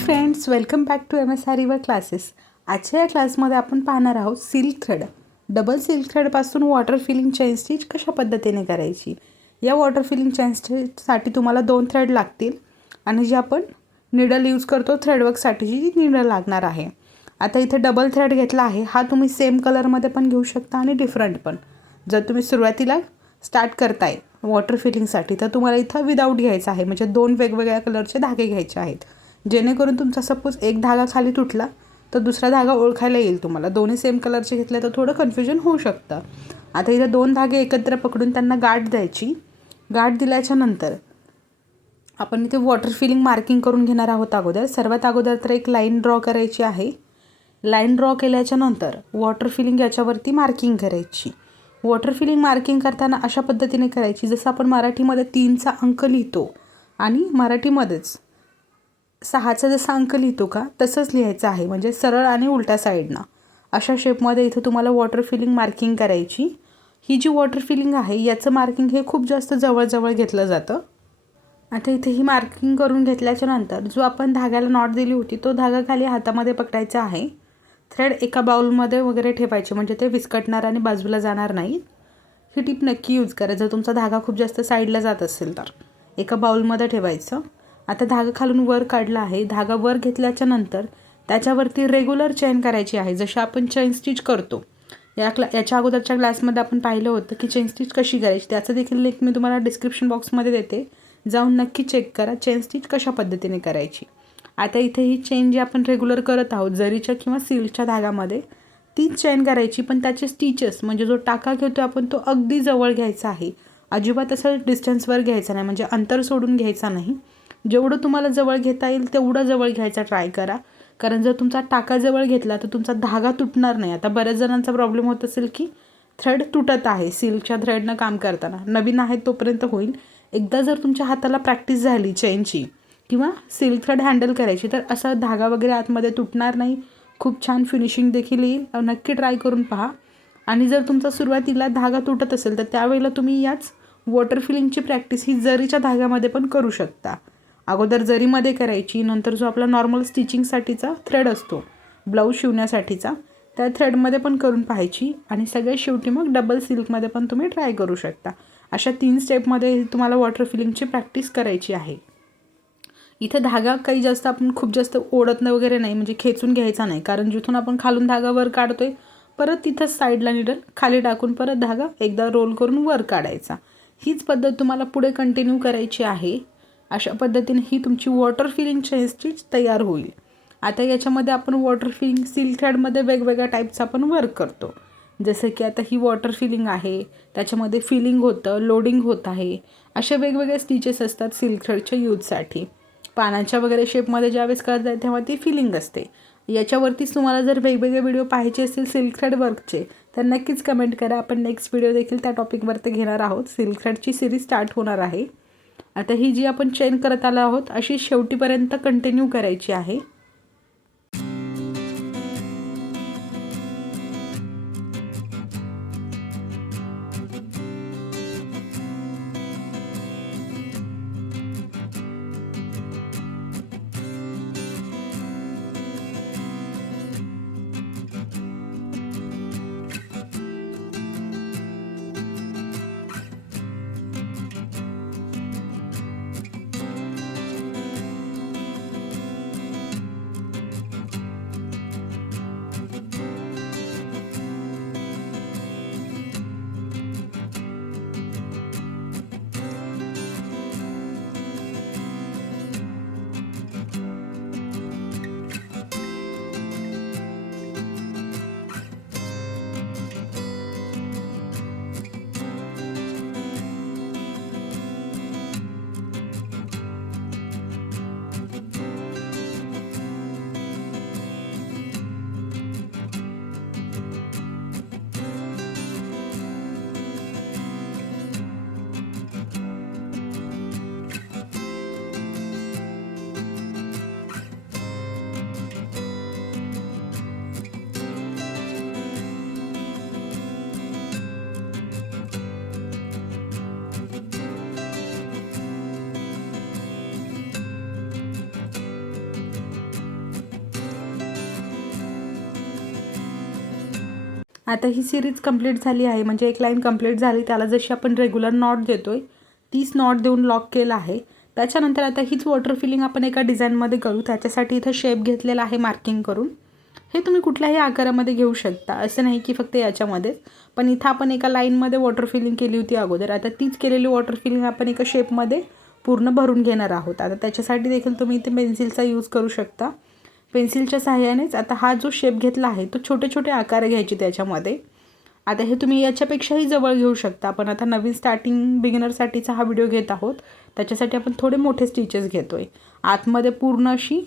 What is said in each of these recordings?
Friends, welcome back to MSR वर classes. आजच्या या क्लासमध्ये आपण पाहणार आहोत सिल्क थ्रेड. डबल सिल्क थ्रेडपासून वॉटर फिलिंग चेन स्टिच कशा पद्धतीने करायची. या वॉटर फिलिंग चेन स्टिचसाठी तुम्हाला 2 थ्रेड लागतील आणि जे आपण निडल यूज करतो थ्रेडवर्कसाठीची ती निडल लागणार आहे. आता इथे डबल थ्रेड घेतला आहे. हा तुम्ही सेम कलरमध्ये पण घेऊ शकता आणि डिफरंट पण. जर तुम्ही सुरुवातीला स्टार्ट करताय वॉटर फिलिंगसाठी तर तुम्हाला इथं विदाऊट घ्यायचं आहे, म्हणजे 2 वेगवेगळ्या कलरचे धागे घ्यायचे आहेत, जेणेकरून तुमचा सपोज एक धागा खाली तुटला तर दुसरा धागा ओळखायला येईल तुम्हाला. दोन्ही सेम कलरचे घेतले तर थोडं कन्फ्युजन होऊ शकतं. आता इथे 2 धागे एकत्र पकडून त्यांना गाठ द्यायची. गाठ दिल्याच्या नंतर आपण इथे वॉटर फिलिंग मार्किंग करून घेणार आहोत. सर्वात अगोदर तर एक लाईन ड्रॉ करायची आहे. लाईन ड्रॉ केल्याच्या नंतर वॉटर फिलिंग याच्यावरती मार्किंग करायची. वॉटर फिलिंग मार्किंग करताना अशा पद्धतीने करायची जसं आपण मराठीमध्ये 3चा अंक लिहितो आणि मराठीमध्येच 6चा जसा अंक लिहितो का तसंच लिहायचं आहे, म्हणजे सरळ आणि उलट्या साईडनं अशा शेपमध्ये इथं तुम्हाला वॉटर फिलिंग मार्किंग करायची. ही जी वॉटर फिलिंग आहे याचं मार्किंग हे खूप जास्त जवळजवळ घेतलं जातं. आता इथे ही मार्किंग करून घेतल्याच्या नंतर जो आपण धाग्याला नॉट दिली होती तो धागा खाली हातामध्ये पकडायचा आहे. थ्रेड एका बाउलमध्ये वगैरे ठेवायचे, म्हणजे ते विस्कटणार आणि बाजूला जाणार नाही. ही टिप नक्की यूज करा. जर तुमचा धागा खूप जास्त साईडला जात असेल तर एका बाउलमध्ये ठेवायचं. आता धागा खालून वर काढला आहे. धागा वर घेतल्याच्या नंतर त्याच्यावरती रेग्युलर चेन करायची आहे, जशी आपण चेन स्टिच करतो. याच्या अगोदरच्या क्लासमध्ये आपण पाहिलं होतं की चेन स्टिच कशी करायची. त्याचं देखील लिंक मी तुम्हाला डिस्क्रिप्शन बॉक्समध्ये देते, जाऊन नक्की चेक करा चेन स्टिच कशा पद्धतीने करायची. आता इथे ही चेन जी आपण रेग्युलर करत आहोत जरीच्या किंवा सिल्कच्या धागामध्ये तीच चेन करायची, पण त्याचे स्टिचेस म्हणजे जो टाका घेतो आपण तो अगदी जवळ घ्यायचा आहे. अजिबात असं डिस्टन्सवर घ्यायचा नाही, म्हणजे अंतर सोडून घ्यायचा नाही. जेवढं तुम्हाला जवळ घेता येईल तेवढं जवळ घ्यायचा ट्राय करा, कारण जर तुमचा टाका जवळ घेतला तर तुमचा धागा तुटणार नाही. आता बऱ्याच जणांचा प्रॉब्लेम होत असेल की थ्रेड तुटत आहे सिल्कच्या थ्रेडनं काम करताना. नवीन आहे तोपर्यंत होईल. एकदा जर तुमच्या हाताला प्रॅक्टिस झाली चेनची किंवा सिल्क थ्रेड हँडल करायची तर असा धागा वगैरे आतमध्ये तुटणार नाही. खूप छान फिनिशिंग देखील येईल. नक्की ट्राय करून पहा. आणि जर तुमचा सुरुवातीला धागा तुटत असेल तर त्यावेळेला तुम्ही याच वॉटर फिलिंगची प्रॅक्टिस ही जरीच्या धाग्यामध्ये पण करू शकता. अगोदर जरीमध्ये करायची, नंतर जो आपला नॉर्मल स्टिचिंगसाठीचा थ्रेड असतो ब्लाऊज शिवण्यासाठीचा त्या थ्रेडमध्ये पण करून पाहायची आणि सगळ्यात शेवटी मग डबल सिल्कमध्ये पण तुम्ही ट्राय करू शकता. अशा 3 स्टेपमध्ये तुम्हाला वॉटर फिलिंगची प्रॅक्टिस करायची आहे. इथं धागा काही जास्त आपण खूप जास्त ओढत वगैरे नाही, म्हणजे खेचून घ्यायचा नाही, कारण जिथून आपण खालून धागा वर काढतोय परत तिथंच साईडला निडल खाली टाकून परत धागा एकदा रोल करून वर काढायचा. हीच पद्धत तुम्हाला पुढे कंटिन्यू करायची आहे. अशा पद्धतीने ही तुमची वॉटर फिलिंग चेन स्टिच तयार होईल. आता याच्यामध्ये आपण वॉटर फिलिंग सिल्क थ्रेडमध्ये वेगवेगळ्या टाईपचं आपण वर्क करतो. जसं की आता ही वॉटर फिलिंग आहे, त्याच्यामध्ये फिलिंग होतं, लोडिंग होत आहे, असे वेगवेगळे स्टिचेस असतात सिल्क थ्रेडच्या यूजसाठी. पानाच्या वगैरे शेपमध्ये ज्यावेळेस करताय तेव्हा ती फिलिंग असते. याच्यावरतीच तुम्हाला जर वेगवेगळे व्हिडिओ पाहायचे असतील सिल्क थ्रेड वर्कचे तर नक्कीच कमेंट करा. आपण नेक्स्ट व्हिडिओ देखील त्या टॉपिकवरती घेणार आहोत. सिल्क थ्रेडची सिरीज स्टार्ट होणार आहे. आता ही जी आपण चेन करत आलो आहोत अशी शेवटीपर्यंत कंटिन्यू करायची आहे. आता ही सिरीज कंप्लीट झाली आहे, म्हणजे एक लाईन कंप्लीट झाली. त्याला जशी आपण रेग्युलर नॉट देतो आहे तीच नॉट देऊन लॉक केलं आहे. त्याच्यानंतर आता हीच वॉटर फिलिंग आपण एका डिझाईनमध्ये करू. त्याच्यासाठी इथं शेप घेतलेला आहे मार्किंग करून. हे तुम्ही कुठल्याही आकारामध्ये घेऊ शकता, असं नाही की फक्त याच्यामध्येच. पण इथं आपण एका लाईनमध्ये वॉटर फिलिंग केली होती अगोदर. आता तीच केलेली वॉटर फिलिंग आपण एका शेपमध्ये पूर्ण भरून घेणार आहोत. आता त्याच्यासाठी देखील तुम्ही इथे पेन्सिलचा यूज करू शकता. पेन्सिलच्या सहाय्यानेच आता हा जो शेप घेतला आहे तो छोटे छोटे आकार घ्यायचे त्याच्यामध्ये. आता हे तुम्ही याच्यापेक्षाही जवळ घेऊ शकता. आपण आता नवीन स्टार्टिंग बिगिनरसाठीचा हा व्हिडिओ घेत आहोत. त्याच्यासाठी आपण थोडे मोठे स्टिचेस घेतो आहे. आतमध्ये पूर्ण अशी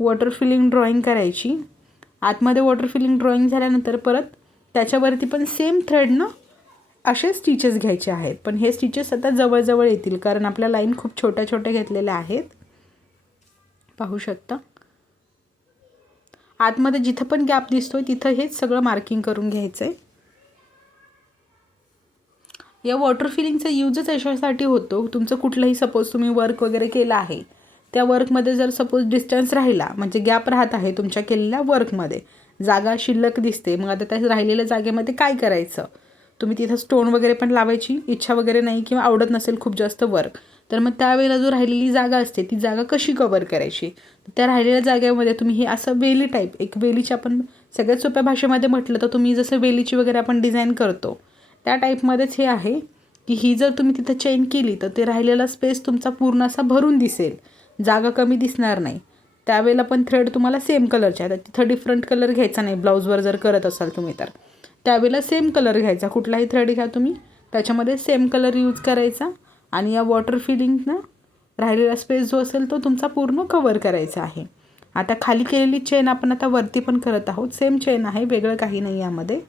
वॉटर फिलिंग ड्रॉईंग करायची. आतमध्ये वॉटर फिलिंग ड्रॉईंग झाल्यानंतर परत त्याच्यावरती पण सेम थ्रेडनं असे स्टिचेस घ्यायचे आहेत. पण हे स्टिचेस आता जवळजवळ येतील कारण आपल्या लाईन खूप छोट्या छोट्या घेतलेल्या आहेत. पाहू शकता आतमध्ये जिथं पण गॅप दिसतोय तिथं हेच सगळं मार्किंग करून घ्यायचं आहे. या वॉटर फिलिंगचा यूजच अशासाठी होतो, तुमचं कुठलंही सपोज तुम्ही वर्क वगैरे केलं आहे, त्या वर्कमध्ये जर सपोज डिस्टन्स राहिला, म्हणजे गॅप राहत आहे तुमच्या केलेल्या वर्कमध्ये, जागा शिल्लक दिसते, मग आता त्या राहिलेल्या जागेमध्ये काय करायचं? तुम्ही तिथं स्टोन वगैरे पण लावायची इच्छा वगैरे नाही किंवा आवडत नसेल खूप जास्त वर्क, तर मग त्यावेळेला जो राहिलेली जागा असते ती जागा कशी कवर करायची? त्या राहिलेल्या जागेमध्ये तुम्ही हे असं वेली टाईप, एक वेलीची आपण सगळ्यात सोप्या भाषेमध्ये म्हटलं तर तुम्ही जसं वेलीची वगैरे आपण डिझाईन करतो त्या टाईपमध्येच हे आहे की ही जर तुम्ही तिथं चेन केली तर ते राहिलेला स्पेस तुमचा पूर्ण असा भरून दिसेल, जागा कमी दिसणार नाही. त्यावेळेला पण थ्रेड तुम्हाला सेम कलरचे आहे, तिथं डिफरंट कलर घ्यायचा नाही. ब्लाऊजवर जर करत असाल तुम्ही तर त्यावेळेला सेम कलर घ्यायचा, कुठलाही थ्रेड घ्या तुम्ही त्याच्यामध्ये सेम कलर यूज करायचा आणि या वॉटर फिलिंगनं राहिलेला स्पेस जो असेल तो तुमचा पूर्ण कवर करायचा आहे. आता खाली केलेली चेन आपण आता वरती पण करत आहोत, सेम चेन आहे, वेगळं काही नाही यामध्ये.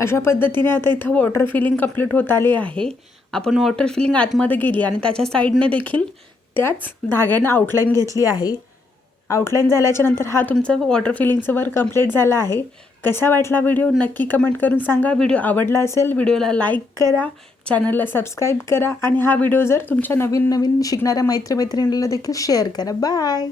अशा पद्धतीने आता इथं वॉटर फिलिंग कंप्लीट होत आली आहे. आपण वॉटर फिलिंग आतमध्ये गेली आणि त्याच्या साईडने देखील त्याच धाग्याने आउटलाईन घेतली आहे. आउटलाईन झाल्याच्या नंतर हा तुमचं वॉटर फिलिंगचं वर्क कंप्लीट झाला आहे. कसा वाटला व्हिडिओ नक्की कमेंट करून सांगा. व्हिडिओ आवडला असेल व्हिडिओला लाईक करा, चॅनलला सबस्क्राईब करा आणि हा व्हिडिओ जर तुमच्या नवीन शिकणाऱ्या मैत्रिणींना देखील शेअर करा. बाय.